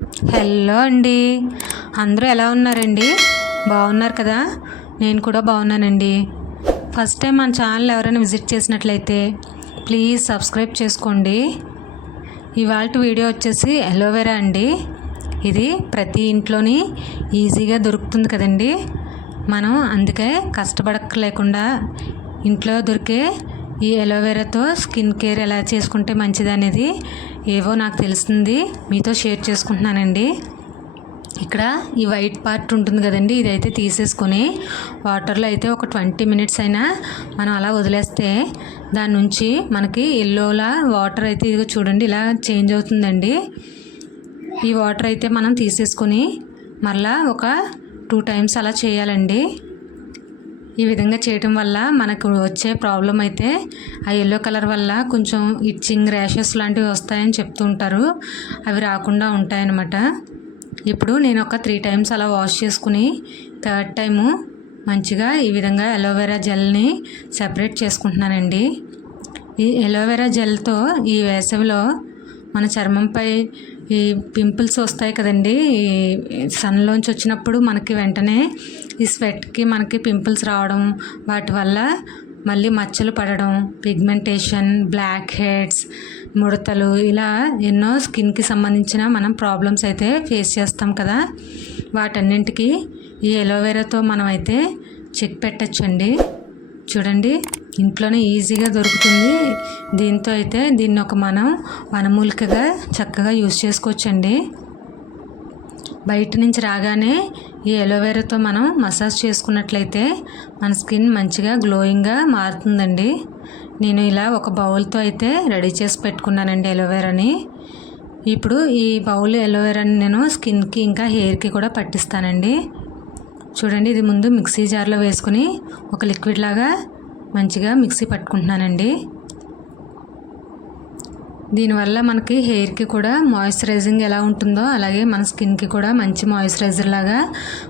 Hello అండి. అందరూ ఎలా ఉన్నారండి? బాగున్నారు కదా? నేను కూడా బాగున్నానండి. ఫస్ట్ టైం మన ఛానల్ ఎవరైనా విజిట్ చేసినట్లయితే ప్లీజ్ సబ్స్క్రైబ్ చేసుకోండి. ఇవాళ వీడియో వచ్చేసి అలోవెరా అండి. ఇది ప్రతి ఇంట్లోని ఈజీగా దొరుకుతుంది కదండి. మనం అందుకే కష్టపడక లేకుండా ఇంట్లో దొరికే ఈ అలోవెరాతో స్కిన్ కేర్ ఎలా చేసుకుంటే మంచిది అనేది ఏవో నాకు తెలుస్తుంది మీతో షేర్ చేసుకుంటున్నానండి. ఇక్కడ ఈ వైట్ పార్ట్ ఉంటుంది కదండి ఇదైతే తీసేసుకొని వాటర్లో అయితే ఒక ట్వంటీ మినిట్స్ అయినా మనం అలా వదిలేస్తే దాని నుంచి మనకి ఎల్లోలా వాటర్ అయితే ఇదిగో చూడండి ఇలా చేంజ్ అవుతుందండి. ఈ వాటర్ అయితే మనం తీసేసుకొని మరలా ఒక టూ టైమ్స్ అలా చేయాలండి. ఈ విధంగా చేయటం వల్ల మనకు వచ్చే ప్రాబ్లం అయితే ఆ ఎల్లో కలర్ వల్ల కొంచెం ఇచ్చింగ్ ర్యాషెస్ లాంటివి వస్తాయని చెప్తూ ఉంటారు అవి రాకుండా ఉంటాయన్నమాట. ఇప్పుడు నేను ఒక త్రీ టైమ్స్ అలా వాష్ చేసుకుని థర్డ్ టైము మంచిగా ఈ విధంగా ఎలోవెరా జెల్ని సెపరేట్ చేసుకుంటున్నానండి. ఈ ఎలోవెరా జెల్తో ఈ వేసవిలో మన చర్మంపై ఈ పింపుల్స్ వస్తాయి కదండి. ఈ సన్లోంచి వచ్చినప్పుడు మనకి వెంటనే ఈ స్వెట్కి మనకి పింపుల్స్ రావడం వాటి వల్ల మళ్ళీ మచ్చలు పడడం పిగ్మెంటేషన్ బ్లాక్ హెడ్స్ ముడతలు ఇలా ఎన్నో స్కిన్కి సంబంధించిన మనం ప్రాబ్లమ్స్ అయితే ఫేస్ చేస్తాం కదా. వాటన్నింటికి ఈ ఎలోవెరాతో మనం అయితే చెక్ పెట్టచ్చండి. చూడండి. ఇంట్లోనే ఈజీగా దొరుకుతుంది. దీంతో అయితే దీన్ని ఒక మనం వనమూలికగా చక్కగా యూస్ చేసుకోవచ్చండి. బయట నుంచి రాగానే ఈ ఎలోవెరాతో మనం మసాజ్ చేసుకున్నట్లయితే మన స్కిన్ మంచిగా గ్లోయింగ్గా మారుతుందండి. నేను ఇలా ఒక బౌల్తో అయితే రెడీ చేసి పెట్టుకున్నానండి ఎలోవెరాని. ఇప్పుడు ఈ బౌల్ ఎలోవెరాని నేను స్కిన్కి ఇంకా హెయిర్కి కూడా పట్టిస్తానండి. చూడండి ఇది ముందు మిక్సీ జార్లో వేసుకుని ఒక లిక్విడ్ లాగా మంచిగా మిక్సీ పట్టుకుంటున్నానండి. దీనివల్ల మనకి హెయిర్కి కూడా మాయిశ్చరైజింగ్ ఎలా ఉంటుందో అలాగే మన స్కిన్కి కూడా మంచి మాయిశ్చరైజర్ లాగా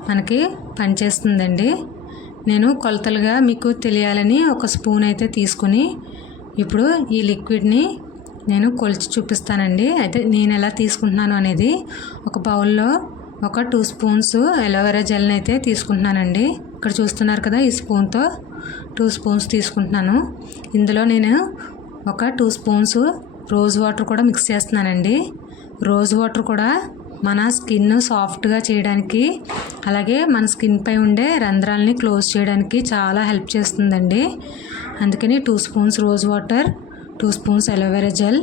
మనకి పనిచేస్తుందండి. నేను కొలతలుగా మీకు తెలియాలని ఒక స్పూన్ అయితే తీసుకుని ఇప్పుడు ఈ లిక్విడ్ని నేను కొలిచి చూపిస్తానండి. అయితే నేను ఎలా తీసుకుంటున్నాను అనేది ఒక బౌల్లో ఒక టూ స్పూన్స్ అలోవెరా జెల్ని అయితే తీసుకుంటున్నానండి. ఇక్కడ చూస్తున్నారు కదా ఈ స్పూన్తో టూ స్పూన్స్ తీసుకుంటున్నాను. ఇందులో నేను ఒక టూ స్పూన్స్ రోజ్ వాటర్ కూడా మిక్స్ చేస్తున్నానండి. రోజ్ వాటర్ కూడా మన స్కిన్ సాఫ్ట్గా చేయడానికి అలాగే మన స్కిన్ పై ఉండే రంధ్రాలని క్లోజ్ చేయడానికి చాలా హెల్ప్ చేస్తుందండి. అందుకని two spoons rose water two spoons aloe vera gel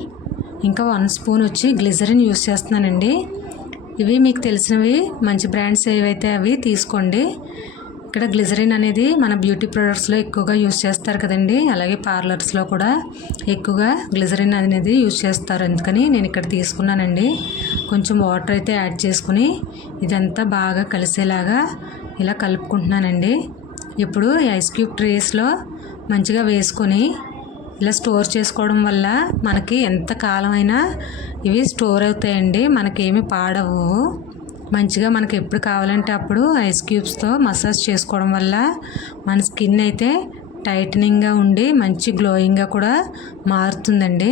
ఇంకా వన్ స్పూన్ వచ్చి గ్లిజరిన్ యూస్ చేస్తున్నానండి. ఇవి మీకు తెలిసినవి మంచి బ్రాండ్స్ ఏవైతే అవి తీసుకోండి. ఇక్కడ గ్లిజరిన్ అనేది మన బ్యూటీ ప్రొడక్ట్స్లో ఎక్కువగా యూస్ చేస్తారు కదండి. అలాగే పార్లర్స్లో కూడా ఎక్కువగా గ్లిజరిన్ అనేది యూస్ చేస్తారు. అందుకని నేను ఇక్కడ తీసుకున్నానండి. కొంచెం వాటర్ అయితే యాడ్ చేసుకుని ఇదంతా బాగా కలిసేలాగా ఇలా కలుపుకుంటున్నానండి. ఇప్పుడు ఐస్ క్యూబ్ ట్రేస్లో మంచిగా వేసుకొని ఇలా స్టోర్ చేసుకోవడం వల్ల మనకి ఎంత కాలమైనా ఇవి స్టోర్ అవుతాయండి. మనకేమి పాడవు. మంచిగా మనకి ఎప్పుడు కావాలంటే అప్పుడు ఐస్ క్యూబ్స్తో మసాజ్ చేసుకోవడం వల్ల మన స్కిన్ అయితే టైటనింగ్గా ఉండి మంచి గ్లోయింగ్గా కూడా మారుతుందండి.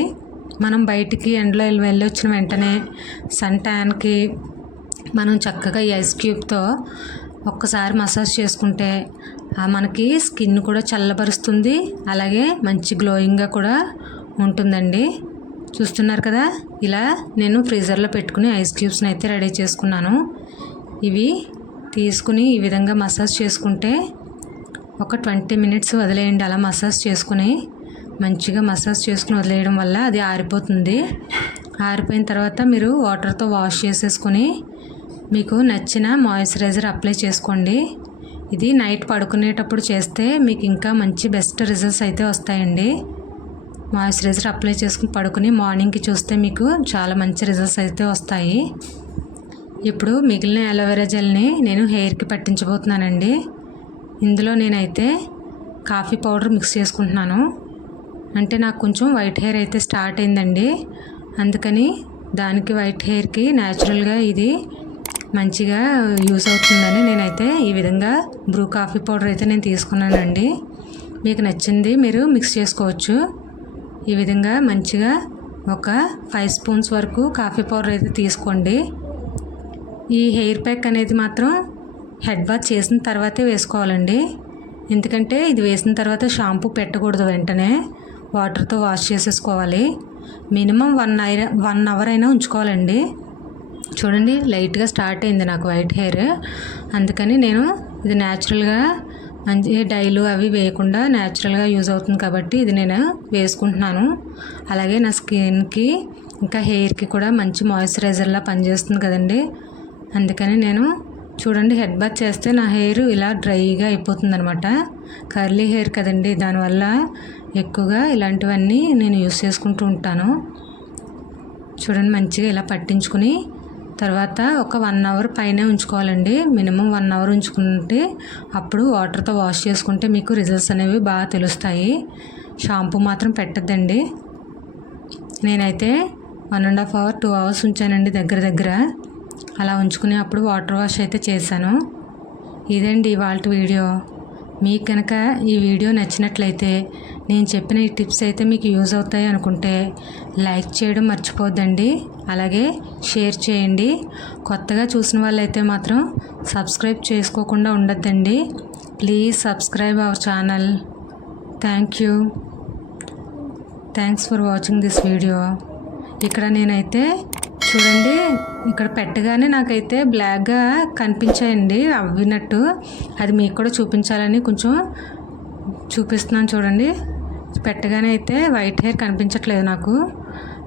మనం బయటికి ఎండలో వెళ్ళి వచ్చిన వెంటనే సన్ ట్యాన్కి మనం చక్కగా ఈ ఐస్ క్యూబ్తో ఒక్కసారి మసాజ్ చేసుకుంటే మనకి స్కిన్ కూడా చల్లబరుస్తుంది. అలాగే మంచి గ్లోయింగ్గా కూడా ఉంటుందండి. చూస్తున్నారు కదా? ఇలా నేను ఫ్రీజర్లో పెట్టుకుని ఐస్ క్యూబ్స్ని అయితే రెడీ చేసుకున్నాను. ఇవి తీసుకుని ఈ విధంగా మసాజ్ చేసుకుంటే ఒక ట్వంటీ మినిట్స్ వదిలేయండి. అలా మసాజ్ చేసుకుని మంచిగా మసాజ్ చేసుకుని వదిలేయడం వల్ల అది ఆరిపోతుంది. ఆరిపోయిన తర్వాత మీరు వాటర్తో వాష్ చేసేసుకొని మీకు నచ్చిన మాయిశ్చరైజర్ అప్లై చేసుకోండి. ఇది నైట్ పడుకునేటప్పుడు చేస్తే మీకు ఇంకా మంచి బెస్ట్ రిజల్ట్స్ అయితే వస్తాయండి. మాయిశ్చరైజర్ అప్లై చేసుకుని పడుకుని మార్నింగ్కి చూస్తే మీకు చాలా మంచి రిజల్ట్స్ అయితే వస్తాయి. ఇప్పుడు మిగిలిన అలోవెరా జెల్ని నేను హెయిర్కి పట్టించబోతున్నానండి. ఇందులో నేనైతే కాఫీ పౌడర్ మిక్స్ చేసుకుంటున్నాను. అంటే నాకు కొంచెం వైట్ హెయిర్ అయితే స్టార్ట్ అయిందండి. అందుకని దానికి వైట్ హెయిర్కి న్యాచురల్గా ఇది మంచిగా యూస్ అవుతుందని నేనైతే ఈ విధంగా బ్రూ కాఫీ పౌడర్ అయితే నేను తీసుకున్నానండి. మీకు నచ్చింది మీరు మిక్స్ చేసుకోవచ్చు. ఈ విధంగా మంచిగా ఒక ఫైవ్ స్పూన్స్ వరకు కాఫీ పౌడర్ అయితే తీసుకోండి. ఈ హెయిర్ ప్యాక్ అనేది మాత్రం హెడ్ బాత్ చేసిన తర్వాతే వేసుకోవాలండి. ఎందుకంటే ఇది వేసిన తర్వాత షాంపూ పెట్టకూడదు వెంటనే. వాటర్తో వాష్ చేసేసుకోవాలి. మినిమం వన్ ఐర వన్ అవర్ అయినా ఉంచుకోవాలండి. చూడండి లైట్గా స్టార్ట్ అయింది నాకు వైట్ హెయిర్. అందుకని నేను ఇది న్యాచురల్గా మంచి డైలు అవి వేయకుండా న్యాచురల్గా యూజ్ అవుతుంది కాబట్టి ఇది నేను వేసుకుంటున్నాను. అలాగే నా స్కిన్కి ఇంకా హెయిర్కి కూడా మంచి మాయిశ్చరైజర్లా పనిచేస్తుంది కదండి. అందుకని నేను చూడండి హెడ్ బాత్ చేస్తే నా హెయిర్ ఇలా డ్రైగా అయిపోతుంది అనమాట కర్లీ హెయిర్ కదండి దానివల్ల ఎక్కువగా ఇలాంటివన్నీ నేను యూస్ చేసుకుంటూ ఉంటాను. చూడండి మంచిగా ఇలా పట్టించుకుని తర్వాత ఒక వన్ అవర్ పైనే ఉంచుకోవాలండి. మినిమం వన్ అవర్ ఉంచుకుంటే అప్పుడు వాటర్తో వాష్ చేసుకుంటే మీకు రిజల్ట్స్ అనేవి బాగా తెలుస్తాయి. షాంపూ మాత్రం పెట్టద్దండి. నేనైతే one and half hour two hours ఉంచానండి దగ్గర దగ్గర. అలా ఉంచుకునే అప్పుడు వాటర్ వాష్ అయితే చేశాను. ఇదండి ఇవాళ వీడియో? మీకు కనుక ఈ వీడియో నచ్చినట్లయితే నేను చెప్పిన ఈ టిప్స్ అయితే మీకు యూజ్ అవుతాయి అనుకుంటే లైక్ చేయడం మర్చిపోద్దండి. అలాగే షేర్ చేయండి. కొత్తగా చూసిన వాళ్ళైతే మాత్రం సబ్స్క్రైబ్ చేసుకోకుండా ఉండొద్దండి. Please subscribe our channel. Thank you. Thanks for watching this video. ఇక్కడ నేనైతే చూడండి ఇక్కడ పెట్టగానే నాకైతే బ్లాక్గా కనిపించాయండి అవ్వినట్టు అది మీకు కూడా చూపించాలని కొంచెం చూపిస్తున్నాను చూడండి. పెట్టగానే అయితే వైట్ హెయిర్ కనిపించట్లేదు నాకు.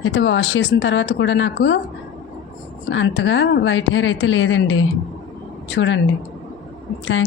అయితే వాష్ చేసిన తర్వాత కూడా నాకు అంతగా వైట్ హెయిర్ అయితే లేదండి. చూడండి. థ్యాంక్